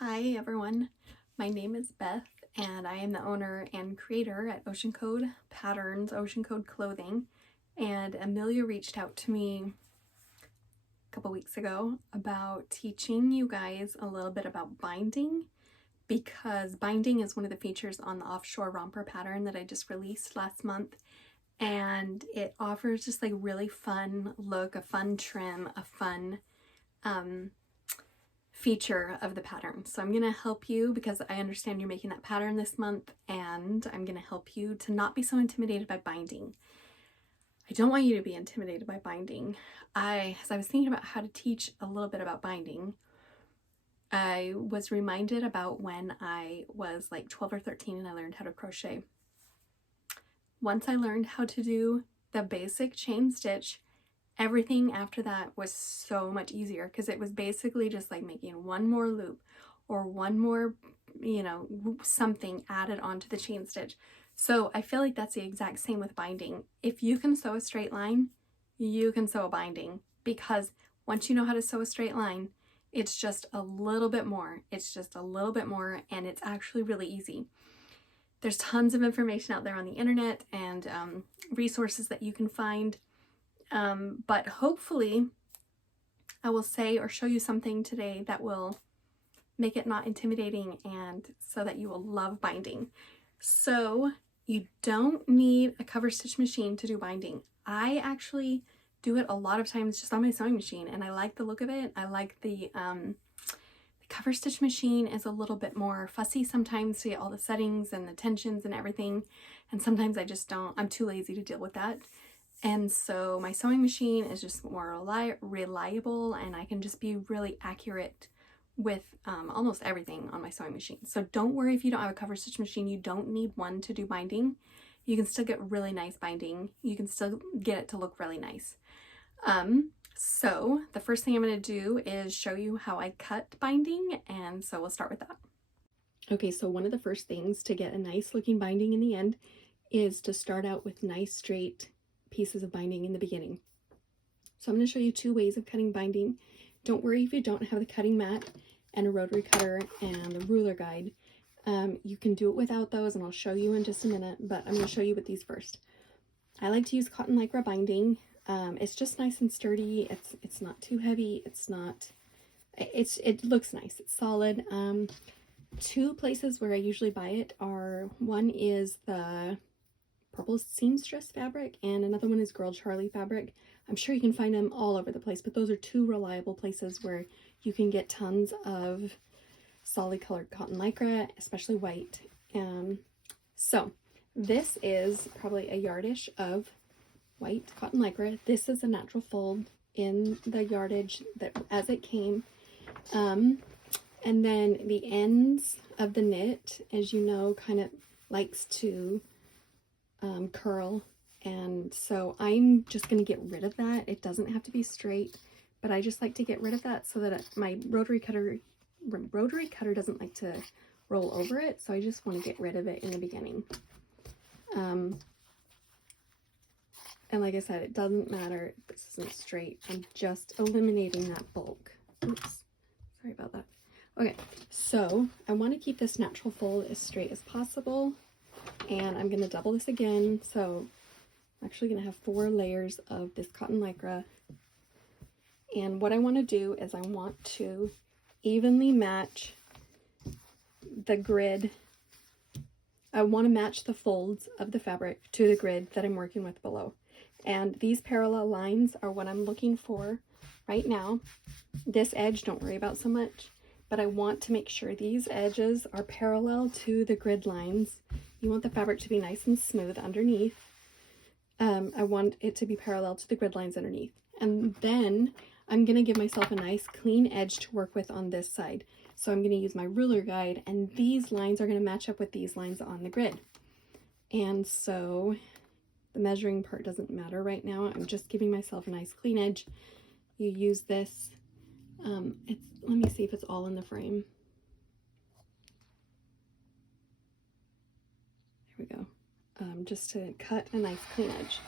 Hi everyone, my name is Beth and I am the owner and creator at Ocean Code Patterns, Ocean Code Clothing, and Amelia reached out to me a couple weeks ago about teaching you guys a little bit about binding, because binding is one of the features on the Offshore Romper pattern that I just released last month, and it offers just like really fun look, a fun trim, a fun feature of the pattern. So I'm going to help you because I understand you're making that pattern this month, and I'm going to help you to not be so intimidated by binding. I don't want you to be intimidated by binding. As I was thinking about how to teach a little bit about binding, I was reminded about when I was like 12 or 13 and I learned how to crochet. Once I learned how to do the basic chain stitch, everything after that was so much easier, because it was basically just like making one more loop or one more, something added onto the chain stitch. So I feel like that's the exact same with binding. If you can sew a straight line, you can sew a binding, because once you know how to sew a straight line, it's just a little bit more. It's just a little bit more, and it's actually really easy. There's tons of information out there on the internet and resources that you can find. But hopefully I will say or show you something today that will make it not intimidating, and so that you will love binding. So you don't need a cover stitch machine to do binding. I actually do it a lot of times just on my sewing machine, and I like the look of it. I like the cover stitch machine is a little bit more fussy sometimes to get all the settings and the tensions and everything, and sometimes I just don't. I'm too lazy to deal with that. And so my sewing machine is just more reliable, and I can just be really accurate with almost everything on my sewing machine. So don't worry if you don't have a cover stitch machine. You don't need one to do binding. You can still get really nice binding. You can still get it to look really nice. So the first thing I'm going to do is show you how I cut binding, and so we'll start with that. Okay, so one of the first things to get a nice looking binding in the end is to start out with nice straight pieces of binding in the beginning. So I'm going to show you two ways of cutting binding. Don't worry if you don't have the cutting mat and a rotary cutter and a ruler guide. You can do it without those, and I'll show you in just a minute, but I'm going to show you with these first. I like to use cotton lycra binding. It's just nice and sturdy. It's not too heavy. It looks nice. It's solid. Two places where I usually buy it are, one is the Purple Seamstress fabric, and another one is Girl Charlie fabric. I'm sure you can find them all over the place, but those are two reliable places where you can get tons of solid colored cotton lycra, especially white. So this is probably a yardish of white cotton lycra. This is a natural fold in the yardage that as it came. And then the ends of the knit, as you know, kind of likes to curl, and so I'm just going to get rid of that. It doesn't have to be straight, but I just like to get rid of that so that my rotary cutter doesn't like to roll over it, so I just want to get rid of it in the beginning. And like I said, it doesn't matter if this isn't straight. I'm just eliminating that bulk. Oops, sorry about that. Okay, so I want to keep this natural fold as straight as possible, and I'm going to double this again. So I'm actually going to have 4 layers of this cotton lycra, and what I want to do is I want to evenly match the grid. I want to match the folds of the fabric to the grid that I'm working with below, and these parallel lines are what I'm looking for right now. This edge, don't worry about so much, but I want to make sure these edges are parallel to the grid lines. You want the fabric to be nice and smooth underneath. I want it to be parallel to the grid lines underneath. And then I'm going to give myself a nice clean edge to work with on this side. So I'm going to use my ruler guide, and these lines are going to match up with these lines on the grid. And so the measuring part doesn't matter right now. I'm just giving myself a nice clean edge. You use this. Let me see if it's all in the frame. There we go. Just to cut a nice clean edge.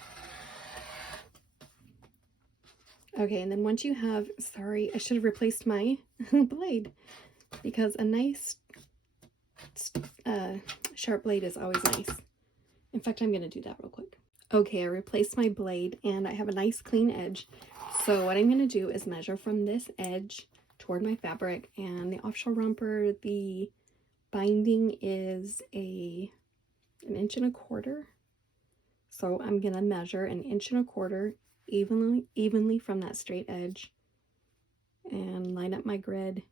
Okay, and then once you have, sorry, I should have replaced my blade. because a nice sharp blade is always nice. In fact, I'm going to do that real quick. Okay, I replaced my blade and I have a nice clean edge. So what I'm going to do is measure from this edge toward my fabric, and the Offshore Romper, the binding is an 1.25 inches. So I'm going to measure 1.25 inches evenly from that straight edge and line up my grid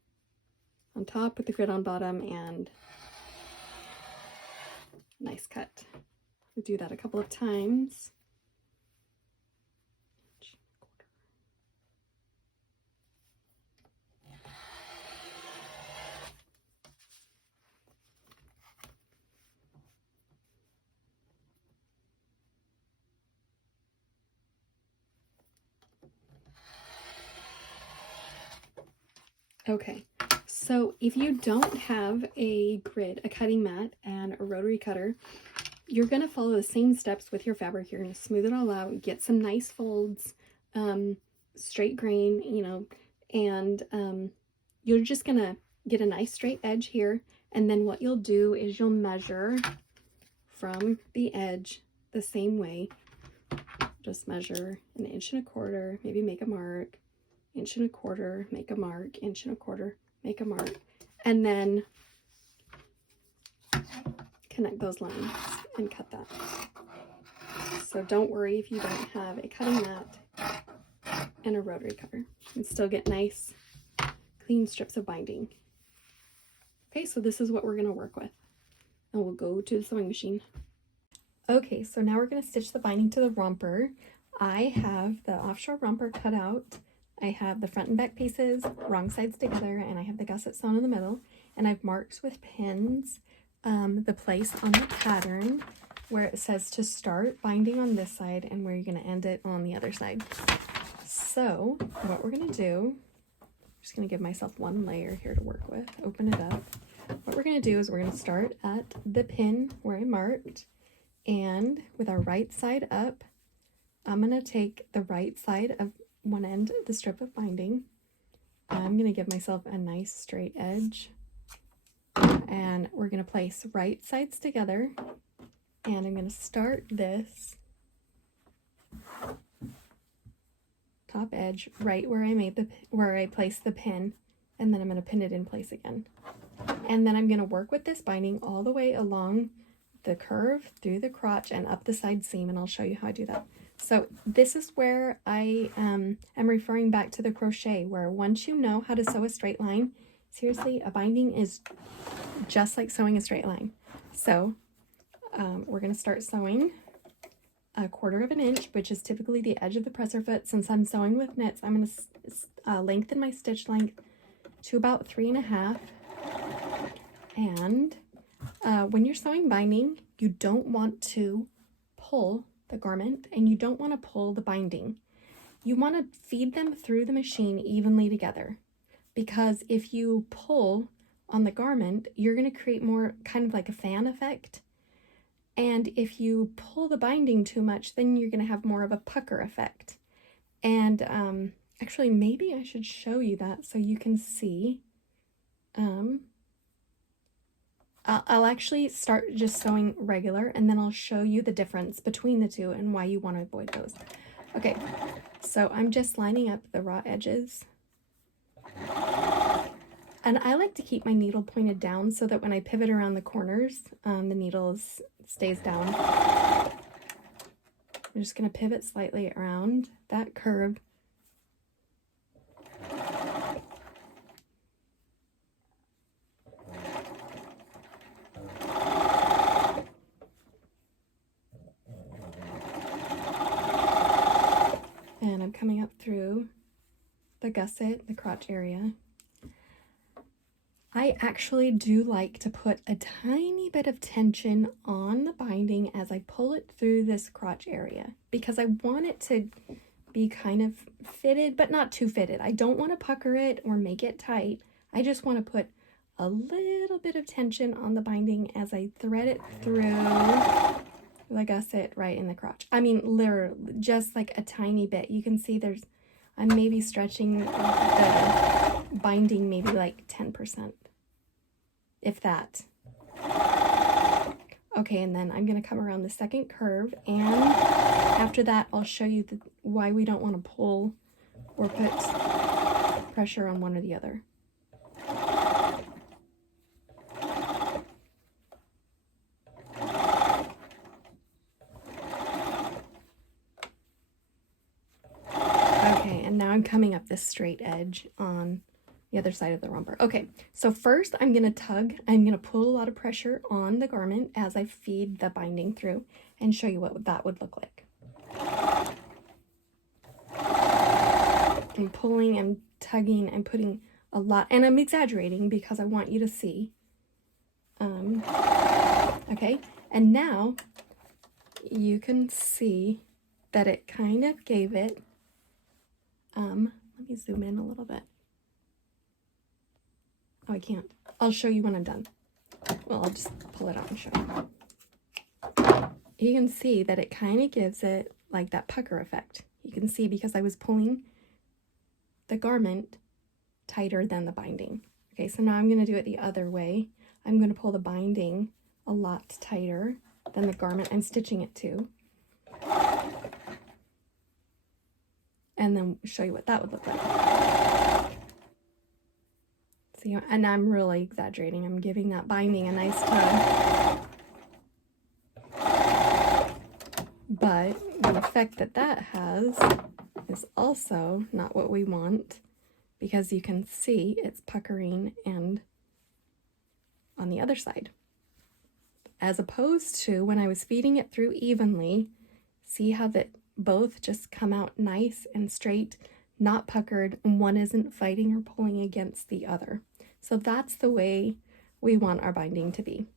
on top with the grid on bottom, and nice cut. We'll do that a couple of times. Okay, so if you don't have a grid, a cutting mat, and a rotary cutter, you're going to follow the same steps with your fabric. You're going to smooth it all out, get some nice folds, straight grain, you know, and you're just going to get a nice straight edge here. And then what you'll do is you'll measure from the edge the same way. Just measure 1.25 inches, maybe make a mark. 1.25 inches, make a mark. 1.25 inches, make a mark, and then connect those lines and cut that. So don't worry if you don't have a cutting mat and a rotary cutter. You can still get nice clean strips of binding. Okay, so this is what we're going to work with, and we'll go to the sewing machine. Okay, so now we're going to stitch the binding to the romper. I have the Offshore Romper cut out. I have the front and back pieces, wrong sides together, and I have the gusset sewn in the middle. And I've marked with pins the place on the pattern where it says to start binding on this side and where you're going to end it on the other side. So what we're going to do, I'm just going to give myself one layer here to work with, open it up. What we're going to do is we're going to start at the pin where I marked, and with our right side up, I'm going to take the right side of one end of the strip of binding. I'm going to give myself a nice straight edge, and we're going to place right sides together, and I'm going to start this top edge right where I placed the pin, and then I'm going to pin it in place again. And then I'm going to work with this binding all the way along the curve, through the crotch, and up the side seam, and I'll show you how I do that. So this is where I am referring back to the crochet, where once you know how to sew a straight line, seriously, a binding is just like sewing a straight line. So we're going to start sewing 1/4 inch, which is typically the edge of the presser foot. Since I'm sewing with knits, I'm going to lengthen my stitch length to about 3.5. And when you're sewing binding, you don't want to pull the garment, and you don't want to pull the binding. You want to feed them through the machine evenly together, because if you pull on the garment, you're going to create more kind of like a fan effect. And if you pull the binding too much, then you're going to have more of a pucker effect. And actually, maybe I should show you that so you can see. I'll actually start just sewing regular, and then I'll show you the difference between the two and why you want to avoid those. Okay, so I'm just lining up the raw edges. And I like to keep my needle pointed down so that when I pivot around the corners, the needle stays down. I'm just going to pivot slightly around that curve. And I'm coming up through the gusset, the crotch area. I actually do like to put a tiny bit of tension on the binding as I pull it through this crotch area, because I want it to be kind of fitted, but not too fitted. I don't want to pucker it or make it tight. I just want to put a little bit of tension on the binding as I thread it through the gusset right in the crotch. I mean, literally, just like a tiny bit. You can see I'm maybe stretching the binding maybe like 10%. if that. Okay, and then I'm going to come around the second curve, and after that I'll show you why we don't want to pull or put pressure on one or the other. Okay, and now I'm coming up this straight edge on the other side of the romper. Okay, so first I'm going to tug. I'm going to pull a lot of pressure on the garment as I feed the binding through and show you what that would look like. I'm pulling, I'm tugging, I'm putting a lot, and I'm exaggerating because I want you to see. Okay, and now you can see that it kind of gave it, let me zoom in a little bit. Oh, I can't. I'll show you when I'm done. Well, I'll just pull it out and show you. You can see that it kind of gives it like that pucker effect. You can see because I was pulling the garment tighter than the binding. Okay, so now I'm going to do it the other way. I'm going to pull the binding a lot tighter than the garment I'm stitching it to. And then show you what that would look like. See, and I'm really exaggerating. I'm giving that binding a nice tug. But the effect that that has is also not what we want, because you can see it's puckering and on the other side. As opposed to when I was feeding it through evenly, see how that both just come out nice and straight, not puckered, and one isn't fighting or pulling against the other. So that's the way we want our binding to be.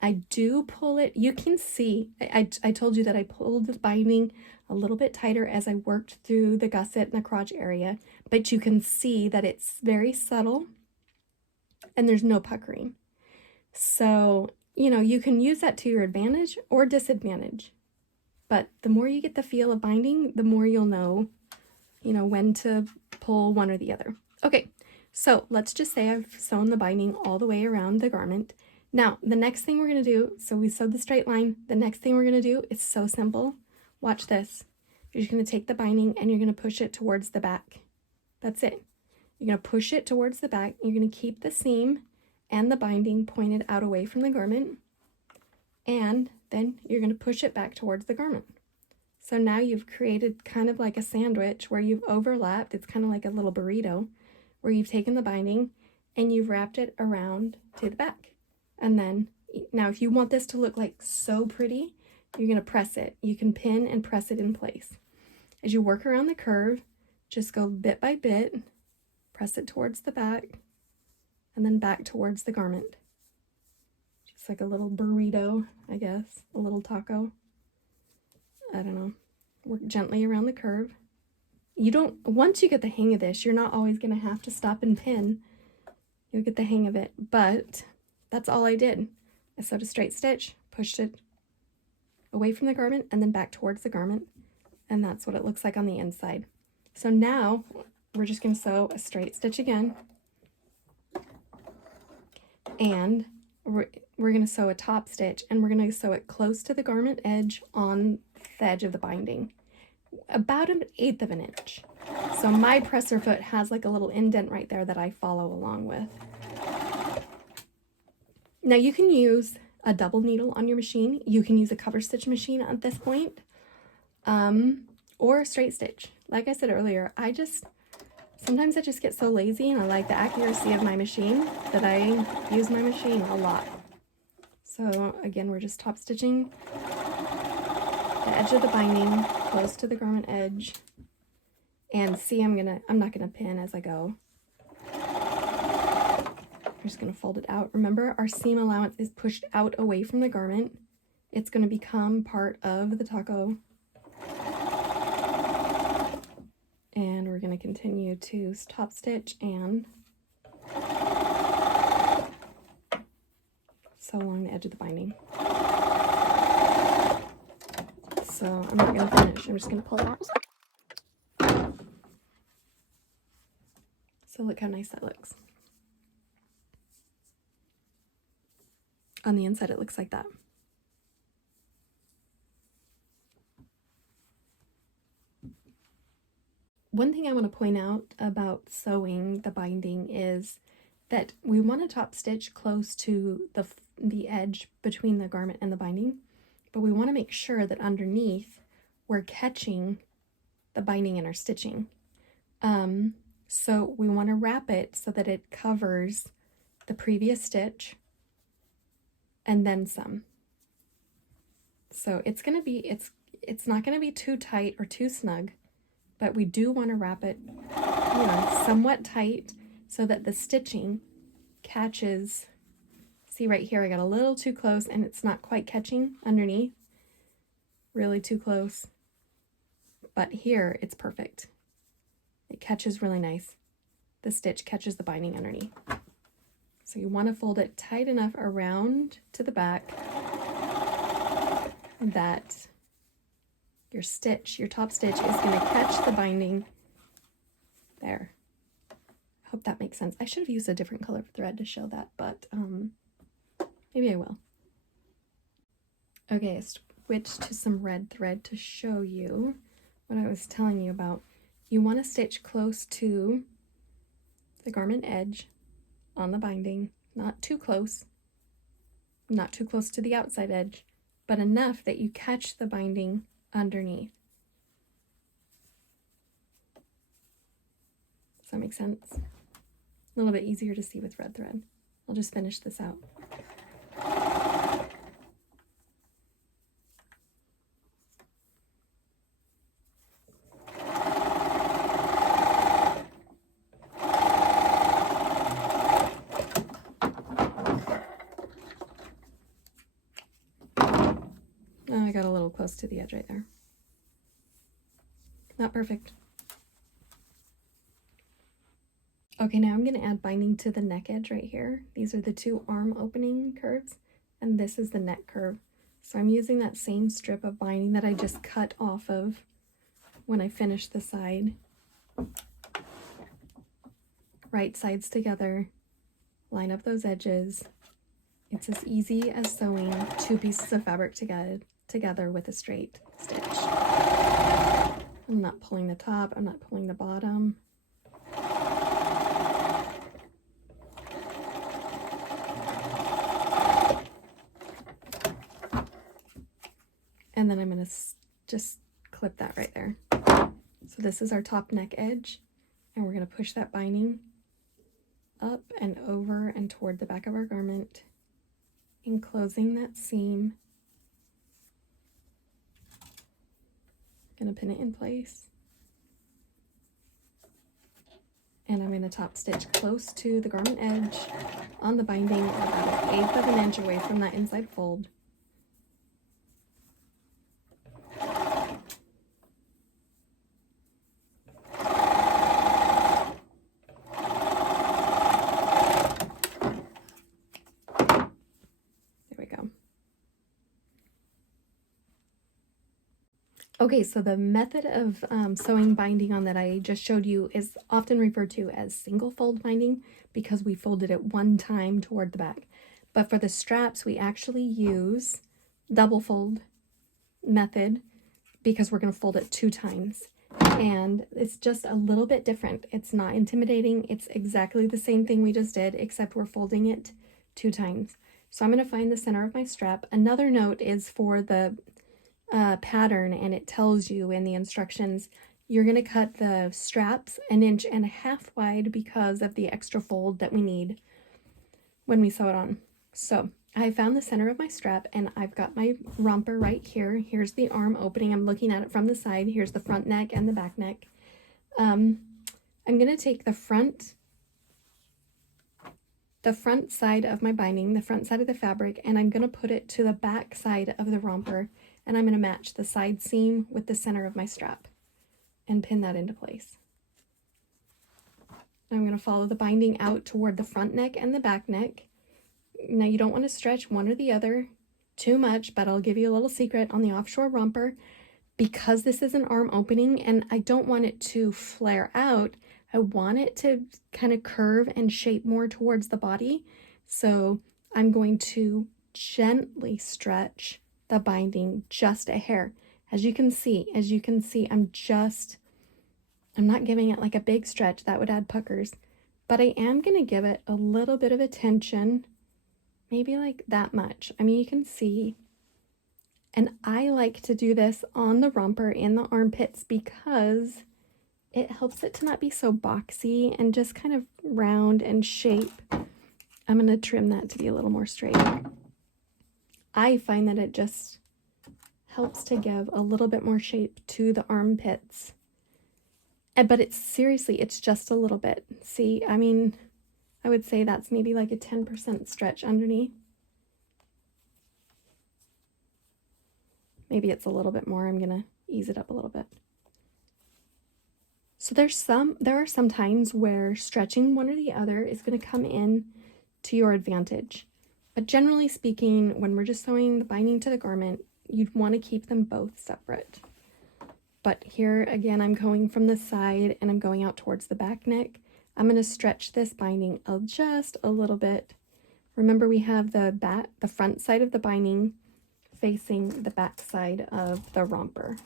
I do pull it, you can see, I told you that I pulled the binding a little bit tighter as I worked through the gusset and the crotch area, but you can see that it's very subtle and there's no puckering. So, you know, you can use that to your advantage or disadvantage. But the more you get the feel of binding, the more you'll know, you know, when to pull one or the other. Okay, so let's just say I've sewn the binding all the way around the garment. Now, the next thing we're going to do, so we sewed the straight line. The next thing we're going to do is so simple. Watch this. You're just going to take the binding and you're going to push it towards the back. That's it. You're going to push it towards the back. You're going to keep the seam and the binding pointed out away from the garment. And then you're going to push it back towards the garment. So now you've created kind of like a sandwich where you've overlapped. It's kind of like a little burrito where you've taken the binding and you've wrapped it around to the back. And then, now if you want this to look like so pretty, you're going to press it. You can pin and press it in place. As you work around the curve, just go bit by bit, press it towards the back, and then back towards the garment. Just like a little burrito, I guess, a little taco. I don't know. Work gently around the curve. Once you get the hang of this, you're not always going to have to stop and pin. You'll get the hang of it, but that's all I did. I sewed a straight stitch, pushed it away from the garment, and then back towards the garment, and that's what it looks like on the inside. So now we're just going to sew a straight stitch again, and we're going to sew a top stitch, and we're going to sew it close to the garment edge on the edge of the binding, about 1/8 of an inch. So my presser foot has like a little indent right there that I follow along with. Now you can use a double needle on your machine. You can use a cover stitch machine at this point, or a straight stitch. Like I said earlier, sometimes I just get so lazy and I like the accuracy of my machine that I use my machine a lot. So again, we're just top stitching the edge of the binding close to the garment edge. And see, I'm not gonna pin as I go. I'm just gonna fold it out. Remember, our seam allowance is pushed out away from the garment. It's gonna become part of the taco. And we're gonna continue to top stitch and sew along the edge of the binding. So I'm not gonna finish, I'm just gonna pull it out. So look how nice that looks. On the inside, it looks like that. One thing I want to point out about sewing the binding is that we want to top stitch close to the edge between the garment and the binding, but we want to make sure that underneath we're catching the binding in our stitching. So we want to wrap it so that it covers the previous stitch and then some. So it's going to be, it's not going to be too tight or too snug, but we do want to wrap it, somewhat tight so that the stitching catches. See right here, I got a little too close and it's not quite catching underneath. Really too close. But here it's perfect. It catches really nice. The stitch catches the binding underneath. So you want to fold it tight enough around to the back that your top stitch is going to catch the binding there. I hope that makes sense. I should have used a different color thread to show that, but maybe I will. Okay, I switched to some red thread to show you what I was telling you about. You want to stitch close to the garment edge on the binding, not too close to the outside edge, but enough that you catch the binding underneath. Does that make sense? A little bit easier to see with red thread. I'll just finish this out. Oh, I got a little close to the edge right there. Not perfect. Okay, now I'm going to add binding to the neck edge right here. These are the two arm opening curves, and this is the neck curve. So I'm using that same strip of binding that I just cut off of when I finished the side. Right sides together, line up those edges. It's as easy as sewing two pieces of fabric together with a straight stitch. I'm not pulling the top, I'm not pulling the bottom. And then I'm going to just clip that right there. So this is our top neck edge, and we're going to push that binding up and over and toward the back of our garment, enclosing that seam. Going to pin it in place. And I'm going to top stitch close to the garment edge on the binding, about 1/8 of an inch away from that inside fold. Okay, so the method of sewing binding on that I just showed you is often referred to as single fold binding because we folded it one time toward the back. But for the straps, we actually use double fold method because we're going to fold it 2 times. And it's just a little bit different. It's not intimidating. It's exactly the same thing we just did, except we're folding it 2 times. So I'm going to find the center of my strap. Another note is for the pattern, and it tells you in the instructions you're going to cut the straps 1.5 inches wide because of the extra fold that we need when we sew it on. So I found the center of my strap, and I've got my romper right here. Here's the arm opening. I'm looking at it from the side. Here's the front neck and the back neck. I'm going to take the front side of my binding, the front side of the fabric, and I'm going to put it to the back side of the romper. And I'm going to match the side seam with the center of my strap and pin that into place. I'm going to follow the binding out toward the front neck and the back neck. Now you don't want to stretch one or the other too much, but I'll give you a little secret on the Offshore romper. Because this is an arm opening and I don't want it to flare out, I want it to kind of curve and shape more towards the body. So I'm going to gently stretch the binding just a hair. As you can see, I'm not giving it like a big stretch, that would add puckers, but I am going to give it a little bit of a tension, maybe like that much. I mean, you can see, and I like to do this on the romper in the armpits because it helps it to not be so boxy and just kind of round and shape. I'm going to trim that to be a little more straight. I find that it just helps to give a little bit more shape to the armpits. But it's just a little bit. See, I mean, I would say that's maybe like a 10% stretch underneath. Maybe it's a little bit more. I'm going to ease it up a little bit. So there are some times where stretching one or the other is going to come in to your advantage. But generally speaking, when we're just sewing the binding to the garment, you'd want to keep them both separate. But here again, I'm going from the side and I'm going out towards the back neck. I'm going to stretch this binding just a little bit. Remember, we have the front side of the binding facing the back side of the romper.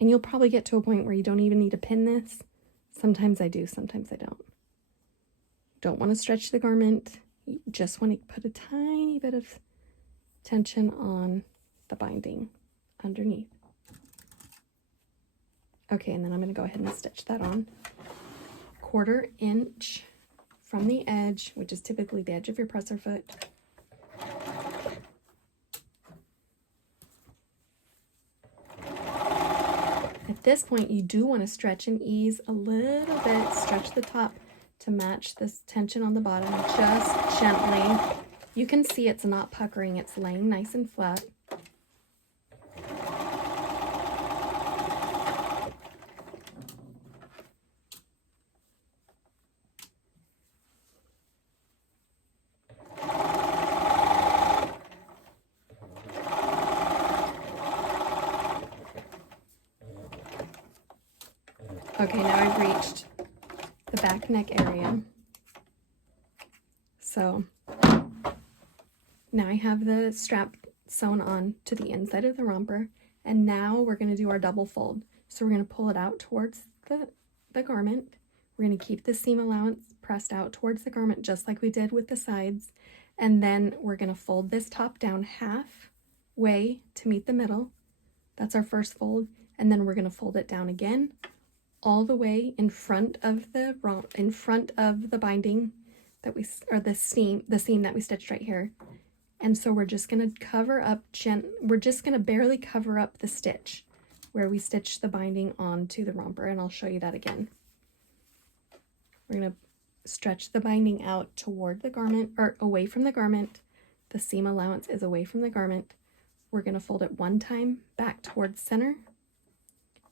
And you'll probably get to a point where you don't even need to pin this. Sometimes I do, sometimes I don't. Don't want to stretch the garment. You just want to put a tiny bit of tension on the binding underneath. Okay, and then I'm going to go ahead and stitch that on. 1/4 inch from the edge, which is typically the edge of your presser foot. At this point, you do want to stretch and ease a little bit. Stretch the top to match this tension on the bottom, just gently. You can see it's not puckering, it's laying nice and flat. Okay, now I've reached the back neck area. So now I have the strap sewn on to the inside of the romper, and now we're going to do our double fold. So we're going to pull it out towards the garment. We're going to keep the seam allowance pressed out towards the garment just like we did with the sides, and then we're going to fold this top down halfway to meet the middle. That's our first fold, and then we're going to fold it down again all the way in front of the binding that the seam that we stitched right here. And so we're just going to cover up we're just going to barely cover up the stitch where we stitched the binding onto the romper, and I'll show you that again. We're going to stretch the binding out toward the garment, or away from the garment. The seam allowance is away from the garment. We're going to fold it one time back towards center,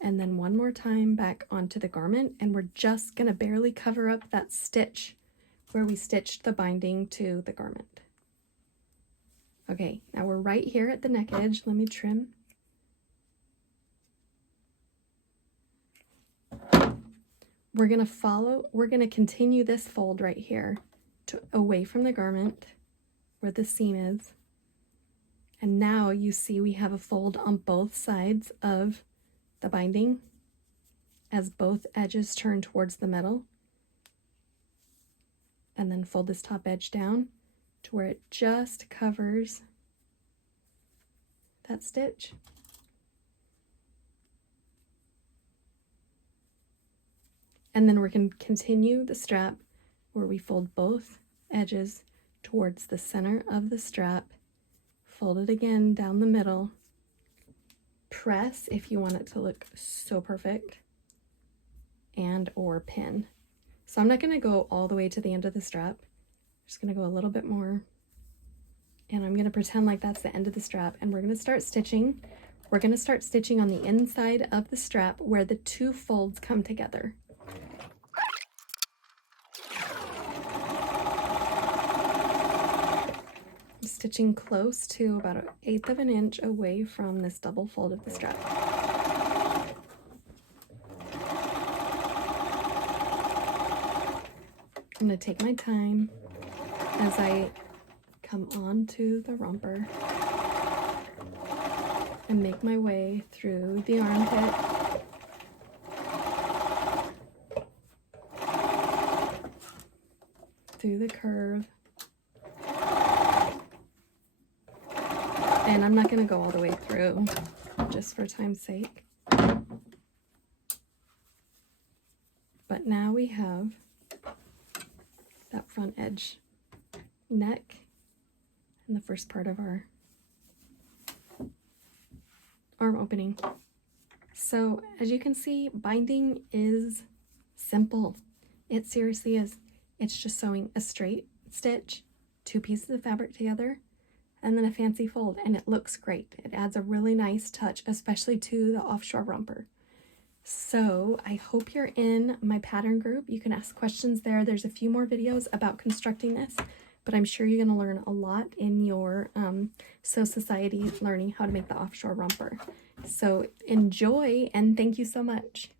and then one more time back onto the garment, and we're just going to barely cover up that stitch where we stitched the binding to the garment. Okay, now we're right here at the neck edge. Let me trim. We're going to continue this fold right here away from the garment where the seam is. And now you see we have a fold on both sides of the binding as both edges turn towards the middle, and then fold this top edge down to where it just covers that stitch. And then we're going to continue the strap where we fold both edges towards the center of the strap, fold it again down the middle, press if you want it to look so perfect, and or pin. So I'm not going to go all the way to the end of the strap. I'm just going to go a little bit more, and I'm going to pretend like that's the end of the strap, and we're going to start stitching. We're going to start stitching on the inside of the strap where the two folds come together. I'm stitching close to about 1/8 of an inch away from this double fold of the strap. I'm going to take my time as I come onto the romper and make my way through the armpit, through the curve, and I'm not going to go all the way through just for time's sake. But now we have that front edge neck and the first part of our arm opening. So as you can see, binding is simple. It seriously is. It's just sewing a straight stitch, 2 pieces of fabric together, and then a fancy fold, and it looks great. It adds a really nice touch, especially to the offshore romper. So I hope you're in my pattern group. You can ask questions there. There's a few more videos about constructing this, but I'm sure you're going to learn a lot in your Sew Society learning how to make the offshore romper. So enjoy, and thank you so much.